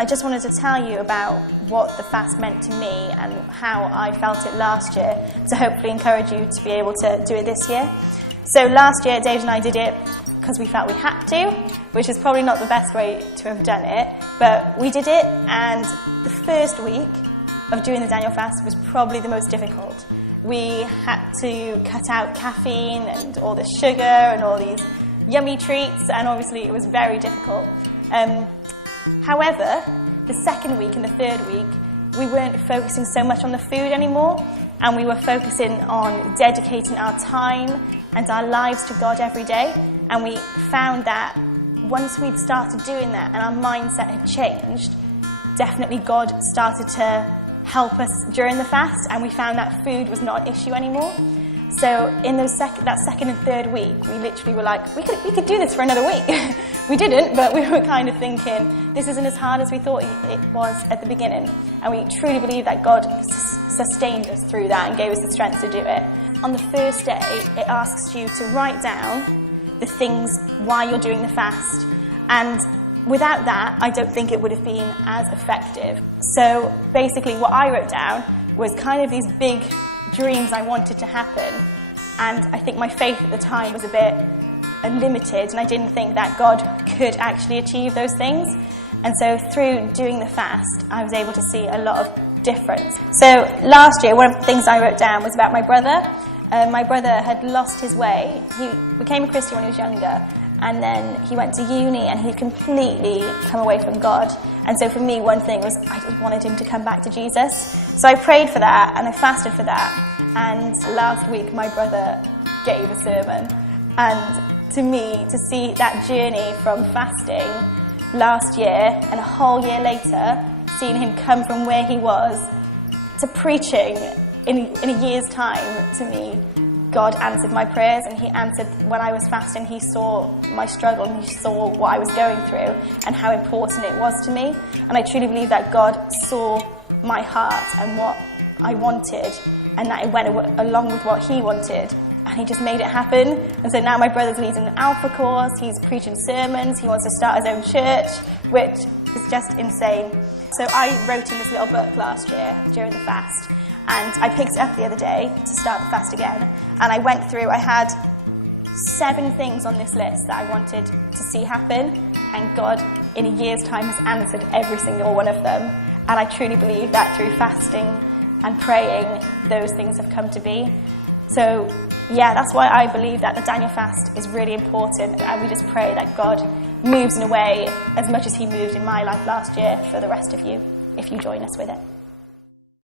I just wanted to tell you about what the fast meant to me and how I felt it last year, to hopefully encourage you to be able to do it this year. So last year, David and I did it because we felt we had to, which is probably not the best way to have done it, but we did it, and the first week of doing the Daniel fast was probably the most difficult. We had to cut out caffeine and all the sugar and all these yummy treats, and obviously it was very difficult. However, the second week and the third week, we weren't focusing so much on the food anymore, and we were focusing on dedicating our time and our lives to God every day. And we found that once we'd started doing that and our mindset had changed, definitely God started to help us during the fast, and we found that food was not an issue anymore. So in that second and third week, we literally were like, we could do this for another week. We didn't, but we were kind of thinking, this isn't as hard as we thought it was at the beginning. And we truly believe that God sustained us through that and gave us the strength to do it. On the first day, it asks you to write down the things why you're doing the fast. And without that, I don't think it would have been as effective. So basically what I wrote down was kind of these big dreams I wanted to happen, and I think my faith at the time was a bit limited, and I didn't think that God could actually achieve those things. And so through doing the fast, I was able to see a lot of difference. So last year, one of the things I wrote down was about my brother. My brother had lost his way. He became a Christian when he was younger, and then he went to uni and he'd completely come away from God. And so for me, one thing was I just wanted him to come back to Jesus. So I prayed for that and I fasted for that. And last week, my brother gave a sermon. And to me, to see that journey from fasting last year and a whole year later, seeing him come from where he was to preaching in a year's time, to me, God answered my prayers, and he answered when I was fasting. He saw my struggle and he saw what I was going through and how important it was to me. And I truly believe that God saw my heart and what I wanted, and that it went along with what he wanted, and he just made it happen. And so now my brother's leading an Alpha course, he's preaching sermons, he wants to start his own church, which is just insane. So I wrote in this little book last year during the fast, and I picked it up the other day to start the fast again, and I went through, I had 7 things on this list that I wanted to see happen, and God in a year's time has answered every single one of them. And I truly believe that through fasting and praying, those things have come to be. So yeah, that's why I believe that the Daniel fast is really important, and we just pray that God moves in a way as much as he moved in my life last year for the rest of you, if you join us with it.